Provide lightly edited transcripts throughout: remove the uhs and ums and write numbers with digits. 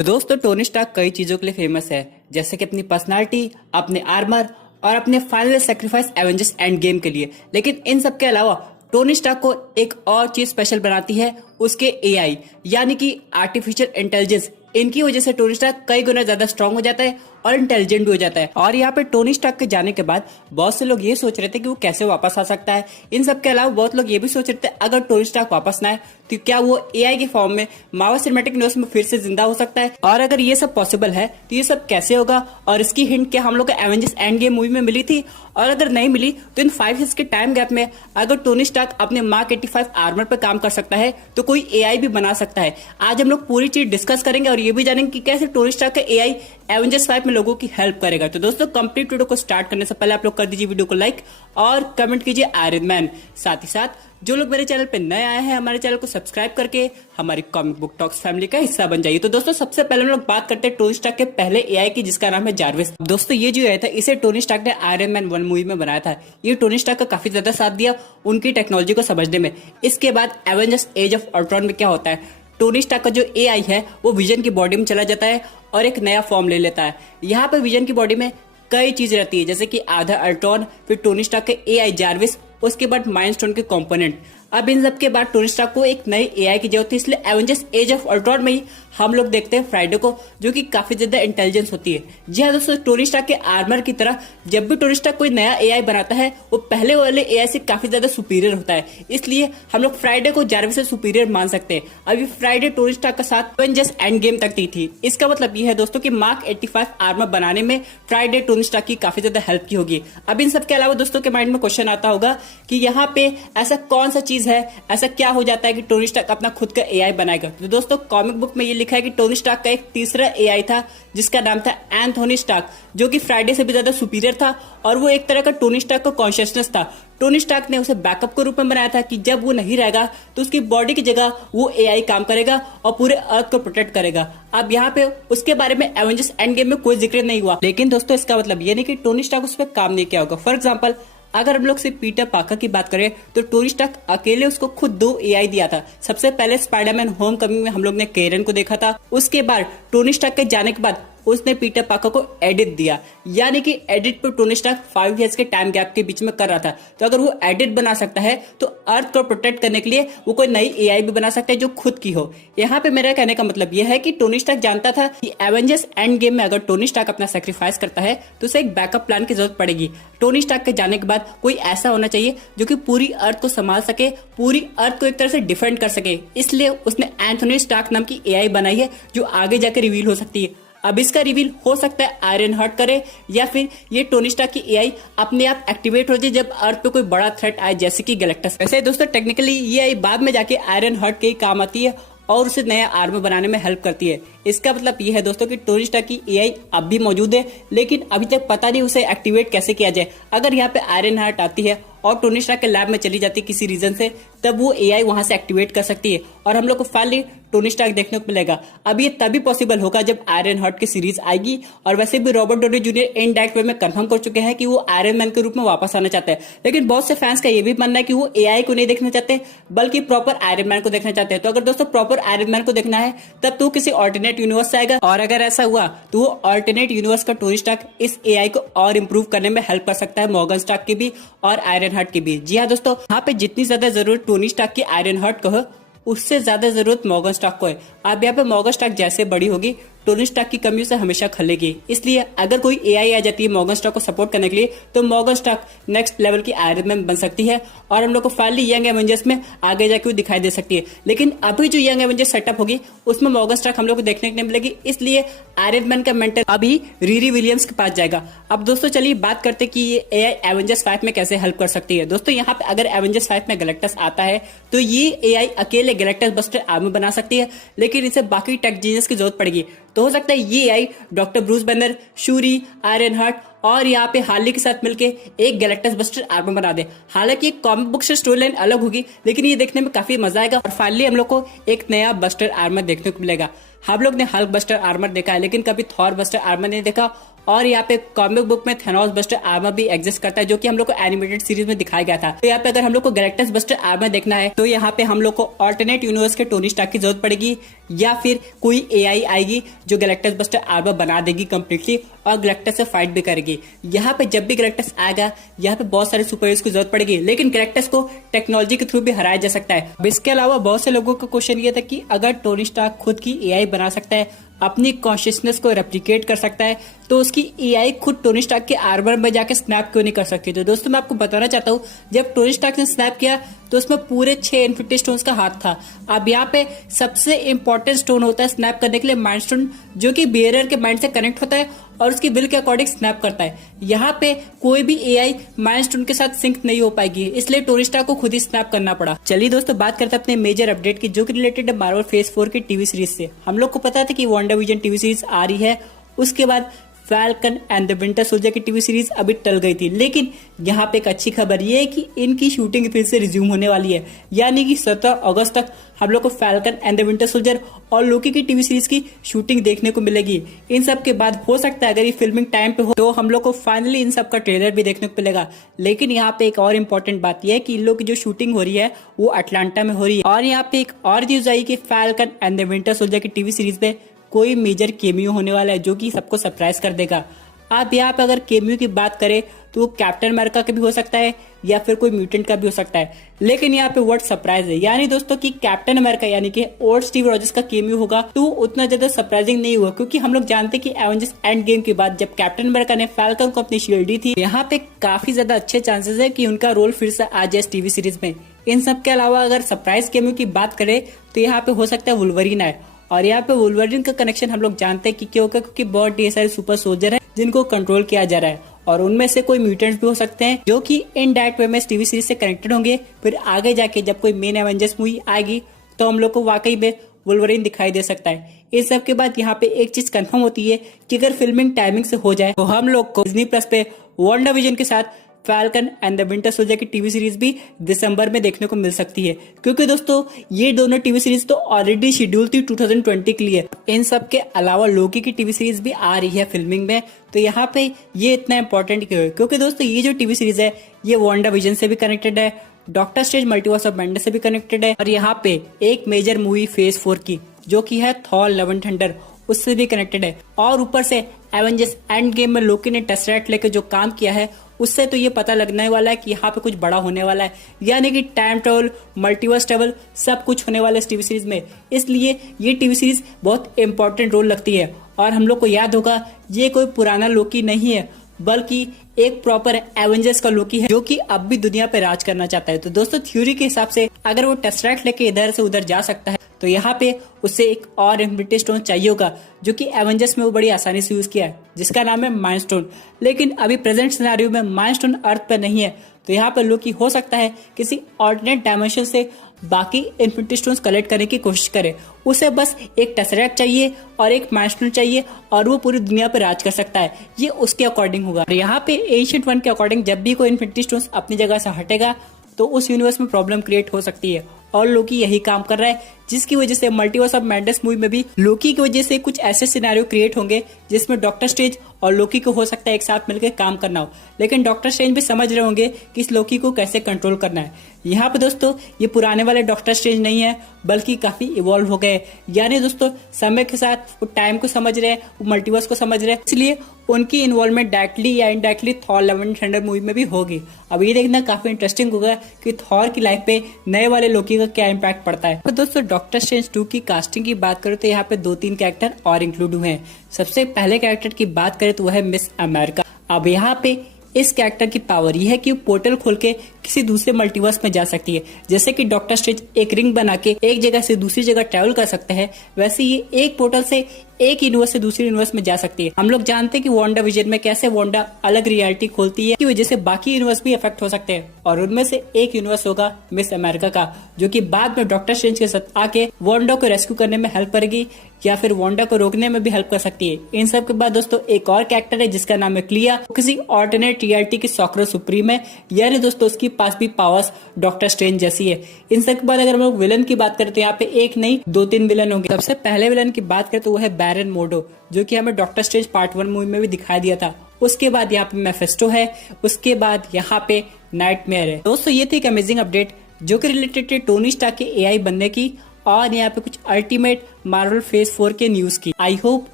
तो दोस्तों Tony Stark कई चीजों के लिए फेमस है, जैसे कि अपनी पर्सनालिटी, अपने आर्मर और अपने final sacrifice Avengers end game के लिए। लेकिन इन सब के अलावा टोनी स्टार्क को एक और चीज स्पेशल बनाती है उसके एआई, यानी कि आर्टिफिशियल इंटेलिजेंस। इनकी वजह से टोनी स्टार्क कई गुना ज्यादा स्ट्रांग हो जाता है और इंटेलिजेंट भी हो जाता है। और यहाँ पे टोनी स्टार्क के जाने के बाद बहुत से लोग ये सोच रहे थे कि वो कैसे वापस आ सकता है। इन सब के अलावा बहुत लोग ये भी सोच रहे थे अगर टोनी स्टार्क वापस ना आए तो क्या वो एआई के फॉर्म में मार्वल सिनेमैटिक यूनिवर्स में फिर से जिंदा हो सकता है। और अगर ये सब पॉसिबल है तो ये सब कैसे होगा, और इसकी हिंट क्या हम लोग को एवेंजर्स एंड गेम मूवी में मिली थी, और अगर नहीं मिली तो इन 5 years के टाइम गैप में अगर टोनी स्टार्क अपने मार्क 85 आर्मर पर काम कर सकता है तो कोई एआई भी बना सकता है। आज हम लोग पूरी चीज डिस्कस करेंगे और ये भी जानेंगे कि कैसे टोनी स्टार्क का एआई एवेंजर्स 5 में लोगों की हेल्प करेगा। तो दोस्तों कंप्लीट वीडियो को स्टार्ट करने से पहले आप लोग कर दीजिए वीडियो को लाइक और कमेंट कीजिए आयरन मैन। साथ ही साथ जो लोग मेरे चैनल पे नए आए हैं हमारे चैनल को सब्सक्राइब करके हमारी कॉमिक बुक टॉक्स फैमिली का हिस्सा बन जाइए। तो दोस्तों सबसे पहले हम लोग बात करते हैं टोनी स्टार्क के पहले एआई की, जिसका नाम है जार्विस। दोस्तों ये जो एआई था इसे टोनी स्टार्क ने आयरन मैन 1 मूवी में बनाया था। ये टोनी स्टार्क का काफी ज्यादा साथ दिया उनकी टेक्नोलॉजी को समझने में। इसके बाद एवेंजर्स एज ऑफ अल्ट्रॉन में क्या होता है, टोनी स्टार्क का जो एआई है वो विजन की बॉडी में चला जाता है और एक नया फॉर्म ले लेता है। यहाँ पे विजन की बॉडी में कई चीज रहती है, जैसे कि आधा अल्ट्रॉन, फिर टोनी स्टार्क के एआई जार्विस, उसके बाद माइंड स्टोन के कंपोनेंट। अब इन सब के बाद टोनी स्टार्क को एक नई एआई की जरूरत थी, इसलिए एवेंजर्स एज ऑफ अल्ट्रॉन में ही हम लोग देखते हैं फ्राइडे को, जो कि काफी ज्यादा इंटेलिजेंस होती है। जी हाँ दोस्तों, टोनी स्टार्क के आर्मर की तरह जब भी टोनी स्टार्क कोई नया एआई बनाता है वो पहले वाले एआई से काफी ज्यादा सुपीरियर होता है, इसलिए हम लोग फ्राइडे को जार्विस से सुपीरियर मान सकते हैं। अभी फ्राइडे टोनी स्टार्क का साथ एवेंजर्स एंड गेम तक दी थी। इसका मतलब ये है दोस्तों कि मार्क 85 आर्मर बनाने में फ्राइडे टोनी स्टार्क की काफी ज्यादा हेल्प की होगी। अब इन सब के अलावा दोस्तों के माइंड में क्वेश्चन आता होगा कि यहाँ पे ऐसा कौन सा चीज है, ऐसा क्या हो जाता है कि टोनी स्टार्क अपना खुद का एआई बनाएगा। तो दोस्तों कॉमिक बुक में ये लिखा है कि टोनी स्टार्क का एक तीसरा एआई था जिसका नाम था एंथोनी स्टार्क, जो कि फ्राइडे से भी ज्यादा सुपीरियर था और वो एक तरह का टोनी स्टार्क का कॉन्शियसनेस था। टोनी स्टार्क ने उसे बैकअप के रूप में बनाया था कि जब वो नहीं रहेगा तो उसकी बॉडी की जगह वो एआई काम करेगा और पूरे अर्थ को प्रोटेक्ट करेगा। अब यहाँ पे उसके बारे में एवेंजर्स एंड गेम में कोई जिक्र नहीं हुआ, लेकिन दोस्तों इसका मतलब ये नहीं कि टोनी स्टार्क उस पर काम नहीं किया होगा। फॉर एग्जाम्पल अगर हम लोग सिर्फ पीटर पार्कर की बात करें तो टोनी स्टार्क अकेले उसको खुद 2 एआई दिया था। सबसे पहले स्पाइडरमैन होम कमिंग में हम लोग ने केरन को देखा था, उसके बाद टोनी स्टार्क के जाने के बाद उसने पीटर पार्कर को एडिट दिया, यानी कि एडिट पर टोनी स्टार्क 5 years के टाइम गैप के बीच में कर रहा था। तो अगर वो एडिट बना सकता है तो अर्थ को प्रोटेक्ट करने के लिए वो कोई नई एआई भी बना सकता है जो खुद की हो। यहाँ पे मेरा कहने का मतलब यह है कि टोनी स्टार्क जानता था कि एवेंजर्स एंड गेम में अगर टोनी स्टार्क अपना सेक्रीफाइस करता है तो उसे एक बैकअप प्लान की जरूरत पड़ेगी। टोनी स्टार्क के जाने के बाद कोई ऐसा होना चाहिए जो कि पूरी अर्थ को संभाल सके, पूरी अर्थ को एक तरह से डिफेंड कर सके। इसलिए उसने एंथोनी स्टार्क नाम की एआई बनाई है जो आगे जाकर रिवील हो सकती है। अब इसका रिवील हो सकता है आयरन हार्ट करे, या फिर ये टोनी स्टार्क की एआई अपने आप एक्टिवेट हो जाए जब अर्थ पे कोई बड़ा थ्रेट आए, जैसे कि गैलेक्टस। वैसे दोस्तों टेक्निकली ये एआई बाद में जाके आयरन हार्ट के ही काम आती है और उसे नया आर्मर बनाने में हेल्प करती है। इसका मतलब ये है दोस्तों कि टोनी स्टार्क की एआई अब भी मौजूद है, लेकिन अभी तक पता नहीं उसे एक्टिवेट कैसे किया जाए। अगर यहाँ पे आयरन हार्ट आती है और टोनी स्टार्क के लैब में चली जाती है किसी रीजन से, तब वो एआई वहां से एक्टिवेट कर सकती है और हम लोग को फाइनली टोनी स्टार्क देखने को मिलेगा। अब ये तभी पॉसिबल होगा जब आयरन हार्ट की सीरीज आएगी। और वैसे भी Robert Downey junior indirect way में कंफर्म कर चुके हैं कि वो आयरन मैन के रूप में वापस आना चाहते हैं, लेकिन बहुत से फैंस का ये भी मानना है कि वो एआई को नहीं देखना चाहते बल्कि प्रॉपर आयरन मैन को देखना चाहते हैं। तो अगर दोस्तों प्रॉपर आयरन मैन को देखना है तब तो किसी ऑल्टरनेट यूनिवर्स से आएगा, और अगर ऐसा हुआ तो वो ऑल्टरनेट यूनिवर्स का टोनी स्टार्क इस एआई को और इंप्रूव करने में हेल्प कर सकता है, मॉर्गन स्टार्क की भी और आयरन हार्ट की भी। जी हाँ दोस्तों, यहाँ पे जितनी ज्यादा जरूरत टोनी स्टार्क की आयरन हार्ट को है उससे ज्यादा जरूरत मॉर्गन स्टार्क को है। अब यहाँ पे मॉर्गन स्टार्क जैसे बड़ी होगी टोनी स्टार्क की कमी उसे हमेशा खलेगी, इसलिए अगर कोई एआई आ जाती है मॉर्गन स्टार्क को सपोर्ट करने के लिए तो मॉर्गन स्टार्क नेक्स्ट लेवल की आयरन मैन बन सकती है और हम लोग को फाइनली यंग एवेंजर्स में आगे जाके दिखाई दे सकती है। लेकिन अभी जो यंग एवेंजर्स सेटअप होगी उसमें मॉर्गन स्टार्क हम लोग को देखने को नहीं मिलेगी, इसलिए आयरन मैन का मेंटर अभी रीरी विलियम्स के पास जाएगा। अब दोस्तों चलिए बात करते कि ये एआई एवेंजर्स 5 में कैसे हेल्प कर सकती है। दोस्तों यहाँ पे अगर एवेंजर्स 5 में गैलेक्टस आता है तो ये एआई अकेले गैलेक्टस बस्टर आर्मर बना सकती है, लेकिन इसे बाकी टेक जीनियस की जरूरत पड़ेगी। तो हो सकता है ये एआई डॉक्टर ब्रूस बैनर, शूरी, आयरन हार्ट और यहाँ पे हार्ली के साथ मिलके एक गैलेक्टस बस्टर आर्मर बना दे। हालांकि एक कॉमिक बुक से स्टोरी लाइन अलग होगी, लेकिन ये देखने में काफी मजा आएगा और फाइनली हम लोग को एक नया बस्टर आर्मर देखने को मिलेगा। हम लोग ने हल्क बस्टर आर्मर देखा है, लेकिन कभी थॉर बस्टर आर्मर नहीं देखा। और यहाँ पे कॉमिक बुक में थेनोस बस्टर आर्मर भी एग्जिस्ट करता है, जो कि हम लोग को एनिमेटेड सीरीज में दिखाया गया था। तो यहाँ पे अगर हम लोग को गैलेक्टस बस्टर आर्मर देखना है तो यहाँ पे हम लोग को ऑल्टरनेट यूनिवर्स के टोनी स्टार्क की जरूरत पड़ेगी, या फिर कोई एआई आएगी जो गैलेक्टस बस्टर आर्मर बना देगी कम्प्लीटली और गैलेक्टस से फाइट भी करेगी। यहाँ पे जब भी गैलेक्टस आएगा यहाँ पे बहुत सारे सुपर हीरोज की जरूरत पड़ेगी, लेकिन गैलेक्टस को टेक्नोलॉजी के थ्रू भी हराया जा सकता है। इसके अलावा बहुत से लोगों का क्वेश्चन ये था कि अगर टोनी स्टार्क खुद की एआई बना सकता है, अपनी कॉन्शियसनेस को रेप्लिकेट कर सकता है, तो उसकी एआई खुद टोनी स्टार्क के आर्मर में जाके स्नैप क्यों नहीं कर सकती। तो दोस्तों मैं आपको बताना चाहता हूँ, जब टोनी स्टार्क ने स्नैप किया तो उसमें पूरे 6 इन्फिनिटी स्टोन्स का हाथ था। अब यहाँ पे सबसे इंपॉर्टेंट स्टोन होता है स्नैप करने के लिए माइंड स्टोन, जो कि बियरर के माइंड से कनेक्ट होता है और उसकी विल के अकॉर्डिंग स्नैप करता है। यहाँ पे कोई भी एआई माइंड स्टोन के साथ सिंक नहीं हो पाएगी, इसलिए टोनी स्टार्क को खुद ही स्नैप करना पड़ा। चलिए दोस्तों बात करते हैं अपने मेजर अपडेट की, जो कि रिलेटेड है मार्वल फेज 4 की टीवी सीरीज से। हम लोग को पता था कि वांडाविजन टीवी सीरीज आ रही है, उसके बाद falcon and the winter soldier की टीवी सीरीज अभी टल गई थी, लेकिन यहाँ पे एक अच्छी खबर ये है कि इनकी शूटिंग फिर से रिज्यूम होने वाली है। यानी कि 17 अगस्त तक हम लोग को falcon and the winter soldier और लोकी की टीवी सीरीज की शूटिंग देखने को मिलेगी। इन सब के बाद हो सकता है अगर ये फिल्मिंग टाइम पे हो तो हम लोग को फाइनली इन सब का ट्रेलर भी देखने को मिलेगा। लेकिन यहाँ पे एक और इम्पोर्टेंट बात यह है कि इन लोग की जो शूटिंग हो रही है वो अटलांटा में हो रही है। और यहाँ पे एक और न्यूज आई कि falcon and the winter soldier की टीवी सीरीज में कोई मेजर केमियो होने वाला है, जो कि सबको सरप्राइज कर देगा। आप यहाँ पे अगर केमियो की बात करें तो कैप्टन अमेरिका का भी हो सकता है या फिर कोई म्यूटेंट का भी हो सकता है, लेकिन यहाँ पे वर्ड सरप्राइज है। यानी दोस्तों कि कैप्टन अमेरिका यानी कि ओल्ड स्टीव रॉजर्स का केमियो होगा तो उतना ज्यादा सरप्राइजिंग नहीं हुआ, क्योंकि हम लोग जानते हैं कि एवेंजर्स एंड गेम के बाद जब कैप्टन अमेरिका ने फैल्कन को अपनी शील्ड दी थी, यहाँ पे काफी ज्यादा अच्छे चांसेस है कि उनका रोल फिर से आ जाए टीवी सीरीज में। इन सब के अलावा अगर सरप्राइज केमियो की बात करें तो यहाँ पे हो सकता है वुल्वरीन आए, और यहाँ पे वुल्वरीन का कनेक्शन हम लोग जानते हैं कि क्यों होगा, क्योंकि बहुत ढेर सारे सुपर सोल्जर हैं जिनको कंट्रोल किया जा रहा है, और उनमें से कोई म्यूटेंट्स भी हो सकते हैं जो कि इनडायरेक्ट वे में टीवी सीरीज से कनेक्टेड होंगे। फिर आगे जाके जब कोई मेन एवेंजर्स मूवी आएगी तो हम लोग को वाकई में वुल्वरीन दिखाई दे सकता है। इस सब के बाद यहाँ पे एक चीज कंफर्म होती है कि अगर फिल्मिंग टाइमिंग से हो जाए तो हम लोग को डिज्नी प्लस पे वांडाविजन के साथ falcon and the winter soldier की टीवी सीरीज भी दिसंबर में देखने को मिल सकती है, क्योंकि दोस्तों ये दोनों टीवी सीरीज तो ऑलरेडी शेड्यूल थी 2020 के लिए। इन सब के अलावा लोकी की टीवी सीरीज भी आ रही है फिल्मिंग में, तो यहाँ पे ये इतना इंपॉर्टेंट क्यों है, क्योंकि दोस्तों ये जो टीवी सीरीज है ये वांडाविजन से भी कनेक्टेड है, doctor strange multiverse of madness से भी कनेक्टेड है, और यहाँ पे एक मेजर मूवी फेज 4 की जो की है थॉर लव एंड थंडर उससे भी कनेक्टेड है। और ऊपर से एवेंजर्स एंड गेम में लोकी ने टेसरेक्ट लेकर जो काम किया है उससे तो ये पता लगने वाला है कि यहाँ पे कुछ बड़ा होने वाला है, यानी कि टाइम ट्रेवल, मल्टीवर्स ट्रेवल सब कुछ होने वाला है इस टीवी सीरीज में। इसलिए ये टीवी सीरीज बहुत इंपॉर्टेंट रोल लगती है। और हम लोग को याद होगा ये कोई पुराना लोकी नहीं है, बल्कि एक प्रॉपर एवेंजर्स का लोकी है जो कि अब भी दुनिया पे राज करना चाहता है। तो दोस्तों थ्योरी के हिसाब से अगर वो टेसरेक्ट लेके इधर से उधर जा सकता है तो यहाँ पे उससे एक और इन्फिनिटी स्टोन चाहिए होगा, जो कि एवेंजर्स में वो बड़ी आसानी से यूज किया है, जिसका नाम है माइंड स्टोन। लेकिन अभी प्रेजेंट सिनेरियो में माइंड स्टोन अर्थ पे नहीं है, तो यहाँ पे लोकी हो सकता है किसी ऑल्टरनेट डायमेंशन से बाकी इन्फिनिटी स्टोन्स कलेक्ट करने की कोशिश करे। उसे बस एक टेसरेक्ट चाहिए और एक माइंड स्टोन चाहिए और वो पूरी दुनिया पे राज कर सकता है। ये उसके अकॉर्डिंग होगा। और यहाँ पे एशियंट वन के अकॉर्डिंग जब भी कोई इन्फिनिटी स्टोन्स अपनी जगह से हटेगा तो उस यूनिवर्स में प्रॉब्लम क्रिएट हो सकती है, और लोकी यही काम कर रहा है, जिसकी वजह से मल्टीवर्स ऑफ मैडनेस मूवी में भी लोकी की वजह से कुछ ऐसे सिनेरियो क्रिएट होंगे जिसमें डॉक्टर स्ट्रेंज और लोकी को हो सकता है एक साथ मिलकर काम करना हो, लेकिन डॉक्टर स्ट्रेंज भी समझ रहे होंगे कि इस लोकी को कैसे कंट्रोल करना है। यहाँ पे दोस्तों ये पुराने वाले डॉक्टर स्ट्रेंज नहीं है, बल्कि काफी इवॉल्व हो गए। यानी दोस्तों समय के साथ वो टाइम को समझ रहे हैं, वो मल्टीवर्स को समझ रहे हैं, इसलिए उनकी इन्वॉल्वमेंट डायरेक्टली या indirectly Thor love and thunder movie में भी होगी। अब ये देखना काफी इंटरेस्टिंग होगा कि थॉर की लाइफ पे नए वाले लोकी का क्या इम्पैक्ट पड़ता है। तो दोस्तों डॉक्टर स्ट्रेंज 2 की कास्टिंग की बात करें तो यहाँ पे 2-3 कैरेक्टर और इंक्लूड हुए हैं। सबसे पहले कैरेक्टर की बात करें तो वह है मिस अमेरिका। अब यहाँ पे इस कैरेक्टर की पावर यह है कि वो पोर्टल खोल के किसी दूसरे मल्टीवर्स में जा सकती है। जैसे कि डॉक्टर स्ट्रेंज एक रिंग बना के एक जगह से दूसरी जगह ट्रैवल कर सकते हैं, वैसे ये एक पोर्टल से एक यूनिवर्स से दूसरे यूनिवर्स में जा सकती है। हम लोग जानते हैं कि वांडा विजन में कैसे वांडा अलग रियलिटी खोलती है, की वजह से बाकी यूनिवर्स भी अफेक्ट हो सकते हैं, और उनमें से एक यूनिवर्स होगा मिस अमेरिका का, जो कि बाद में डॉक्टर स्ट्रेंज के साथ आके वांडा को रेस्क्यू करने में हेल्प करेगी। या फिर वांडा को रोकने में भी हेल्प कर सकती है। इन सब के बाद दोस्तों एक और कैरेक्टर है जिसका नाम है क्लिया, किसी ऑल्टरनेट रियलिटी की सॉर्सरर सुप्रीम है, यानी दोस्तों उसकी पास भी पावर्स डॉक्टर स्ट्रेंज जैसी है। इन सब के बाद अगर हम लोग विलन की बात करें तो यहाँ पे एक नहीं 2-3 विलन होंगे। सबसे पहले विलन की बात करें तो वो है बैरन मोर्डो, जो कि हमें डॉक्टर स्ट्रेंज पार्ट 1 मूवी में भी दिखाई दिया था। उसके बाद यहाँ पे मेफेस्टो है, उसके बाद यहाँ पे नाइटमेयर है। दोस्तों ये थी एक अमेजिंग अपडेट जो कि रिलेटेड है टोनी स्टार्क के एआई बनने की और यहाँ पे कुछ अल्टीमेट मार्वल फेज 4 के न्यूज की। आई होप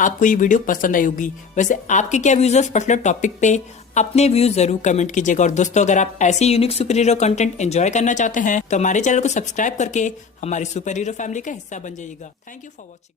आपको ये वीडियो पसंद आई होगी। वैसे आपके क्या व्यूज है इस पर्टिकुलर टॉपिक पे, अपने व्यूज जरूर कमेंट कीजिएगा। और दोस्तों अगर आप ऐसे unique super hero content enjoy करना चाहते हैं तो हमारे चैनल को सब्सक्राइब करके हमारी सुपर हीरो फैमिली का हिस्सा बन जाइएगा। Thank you for watching.